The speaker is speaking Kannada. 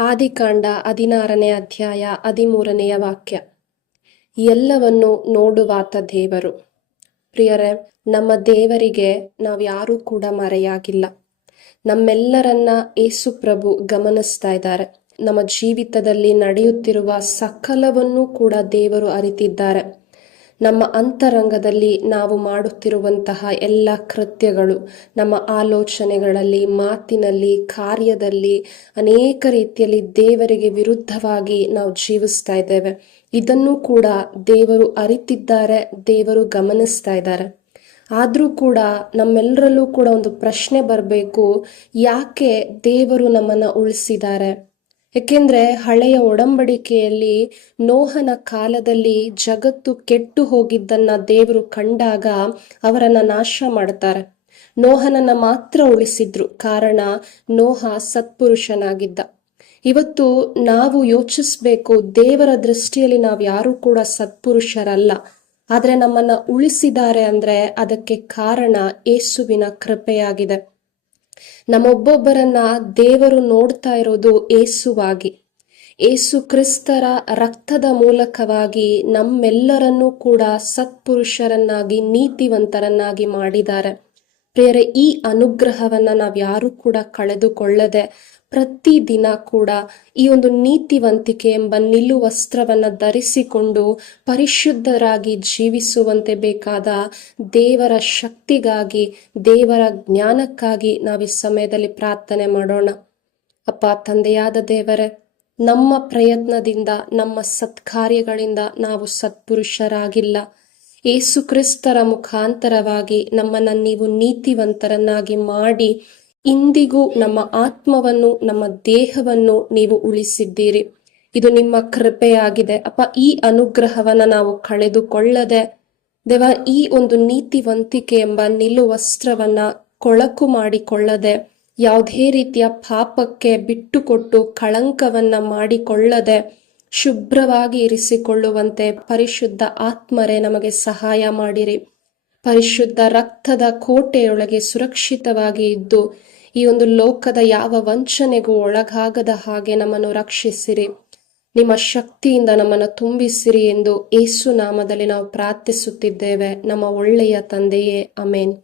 ಆದಿಕಾಂಡ ಹದಿನಾರನೇ ಅಧ್ಯಾಯ ಹದಿಮೂರನೆಯ ವಾಕ್ಯ. ಎಲ್ಲವನ್ನು ನೋಡುವಾತ ದೇವರು. ಪ್ರಿಯರೇ, ನಮ್ಮ ದೇವರಿಗೆ ನಾವು ಯಾರೂ ಕೂಡ ಮರೆಯಾಗಿಲ್ಲ. ನಮ್ಮೆಲ್ಲರನ್ನ ಏಸು ಪ್ರಭು ಗಮನಿಸ್ತಾ ಇದ್ದಾರೆ. ನಮ್ಮ ಜೀವಿತದಲ್ಲಿ ನಡೆಯುತ್ತಿರುವ ಸಕಲವನ್ನೂ ಕೂಡ ದೇವರು ಅರಿತಿದ್ದಾರೆ. ನಮ್ಮ ಅಂತರಂಗದಲ್ಲಿ ನಾವು ಮಾಡುತ್ತಿರುವಂತಹ ಎಲ್ಲ ಕೃತ್ಯಗಳು, ನಮ್ಮ ಆಲೋಚನೆಗಳಲ್ಲಿ, ಮಾತಿನಲ್ಲಿ, ಕಾರ್ಯದಲ್ಲಿ ಅನೇಕ ರೀತಿಯಲ್ಲಿ ದೇವರಿಗೆ ವಿರುದ್ಧವಾಗಿ ನಾವು ಜೀವಿಸ್ತಾ ಇದ್ದೇವೆ. ಇದನ್ನು ಕೂಡ ದೇವರು ಅರಿತಿದ್ದಾರೆ, ದೇವರು ಗಮನಿಸ್ತಾ ಇದ್ದಾರೆ. ಆದರೂ ಕೂಡ ನಮ್ಮೆಲ್ಲರಲ್ಲೂ ಕೂಡ ಒಂದು ಪ್ರಶ್ನೆ ಬರಬೇಕು, ಯಾಕೆ ದೇವರು ನಮ್ಮನ್ನು ಉಳಿಸಿದ್ದಾರೆ? ಏಕೆಂದ್ರೆ ಹಳೆಯ ಒಡಂಬಡಿಕೆಯಲ್ಲಿ ನೋಹನ ಕಾಲದಲ್ಲಿ ಜಗತ್ತು ಕೆಟ್ಟು ಹೋಗಿದ್ದನ್ನ ದೇವರು ಕಂಡಾಗ ಅವರನ್ನ ನಾಶ ಮಾಡ್ತಾರೆ. ನೋಹನನ್ನ ಮಾತ್ರ ಉಳಿಸಿದ್ರು. ಕಾರಣ ನೋಹ ಸತ್ಪುರುಷನಾಗಿದ್ದ. ಇವತ್ತು ನಾವು ಯೋಚಿಸ್ಬೇಕು, ದೇವರ ದೃಷ್ಟಿಯಲ್ಲಿ ನಾವು ಯಾರು ಕೂಡ ಸತ್ಪುರುಷರಲ್ಲ. ಆದ್ರೆ ನಮ್ಮನ್ನ ಉಳಿಸಿದ್ದಾರೆ ಅಂದ್ರೆ ಅದಕ್ಕೆ ಕಾರಣ ಏಸುವಿನ ಕೃಪೆಯಾಗಿದೆ. ನಮ್ಮೊಬ್ಬೊಬ್ಬರನ್ನ ದೇವರು ನೋಡ್ತಾ ಇರೋದು ಏಸುವಾಗಿ. ಏಸು ಕ್ರಿಸ್ತರ ರಕ್ತದ ಮೂಲಕವಾಗಿ ನಮ್ಮೆಲ್ಲರನ್ನೂ ಕೂಡ ಸತ್ಪುರುಷರನ್ನಾಗಿ, ನೀತಿವಂತರನ್ನಾಗಿ ಮಾಡಿದ್ದಾರೆ. ಪ್ರಿಯರೇ, ಈ ಅನುಗ್ರಹವನ್ನ ನಾವು ಯಾರು ಕೂಡ ಕಳೆದುಕೊಳ್ಳದೆ ಪ್ರತಿದಿನ ಕೂಡ ಈ ಒಂದು ನೀತಿವಂತಿಕೆ ಎಂಬ ನಿಲುವಸ್ತ್ರವನ್ನು ಧರಿಸಿಕೊಂಡು ಪರಿಶುದ್ಧರಾಗಿ ಜೀವಿಸುವಂತೆ ಬೇಕಾದ ದೇವರ ಶಕ್ತಿಗಾಗಿ, ದೇವರ ಜ್ಞಾನಕ್ಕಾಗಿ ನಾವು ಈ ಸಮಯದಲ್ಲಿ ಪ್ರಾರ್ಥನೆ ಮಾಡೋಣ. ಅಪ್ಪ, ತಂದೆಯಾದ ದೇವರೇ, ನಮ್ಮ ಪ್ರಯತ್ನದಿಂದ, ನಮ್ಮ ಸತ್ಕಾರ್ಯಗಳಿಂದ ನಾವು ಸತ್ಪುರುಷರಾಗಿಲ್ಲ. ಏಸುಕ್ರಿಸ್ತರ ಮುಖಾಂತರವಾಗಿ ನಮ್ಮನ್ನು ನೀವು ನೀತಿವಂತರನ್ನಾಗಿ ಮಾಡಿ ಇಂದಿಗೂ ನಮ್ಮ ಆತ್ಮವನ್ನು, ನಮ್ಮ ದೇಹವನ್ನು ನೀವು ಉಳಿಸಿದ್ದೀರಿ. ಇದು ನಿಮ್ಮ ಕೃಪೆಯಾಗಿದೆ. ಅಪ್ಪ, ಈ ಅನುಗ್ರಹವನ್ನ ನಾವು ಕಳೆದುಕೊಳ್ಳದೆ, ದೇವ, ಈ ಒಂದು ನೀತಿವಂತಿಕೆ ಎಂಬ ನಿಲು ವಸ್ತ್ರವನ್ನ ಕೊಳಕು ಮಾಡಿಕೊಳ್ಳದೆ, ಯಾವುದೇ ರೀತಿಯ ಪಾಪಕ್ಕೆ ಬಿಟ್ಟುಕೊಟ್ಟು ಕಳಂಕವನ್ನ ಮಾಡಿಕೊಳ್ಳದೆ, ಶುಭ್ರವಾಗಿ ಇರಿಸಿಕೊಳ್ಳುವಂತೆ ಪರಿಶುದ್ಧ ಆತ್ಮರೇ ನಮಗೆ ಸಹಾಯ ಮಾಡಿರಿ. ಪರಿಶುದ್ಧ ರಕ್ತದ ಕೋಟೆಯೊಳಗೆ ಸುರಕ್ಷಿತವಾಗಿ ಇದ್ದು, ಈ ಒಂದು ಲೋಕದ ಯಾವ ವಂಚನೆಗೂ ಒಳಗಾಗದ ಹಾಗೆ ನಮ್ಮನ್ನು ರಕ್ಷಿಸಿರಿ. ನಿಮ್ಮ ಶಕ್ತಿಯಿಂದ ನಮ್ಮನ್ನು ತುಂಬಿಸಿರಿ ಎಂದು ಏಸು ನಾಮದಲ್ಲಿ ನಾವು ಪ್ರಾರ್ಥಿಸುತ್ತಿದ್ದೇವೆ. ನಮ್ಮ ಒಳ್ಳೆಯ ತಂದೆಯೇ ಅಮೇನ್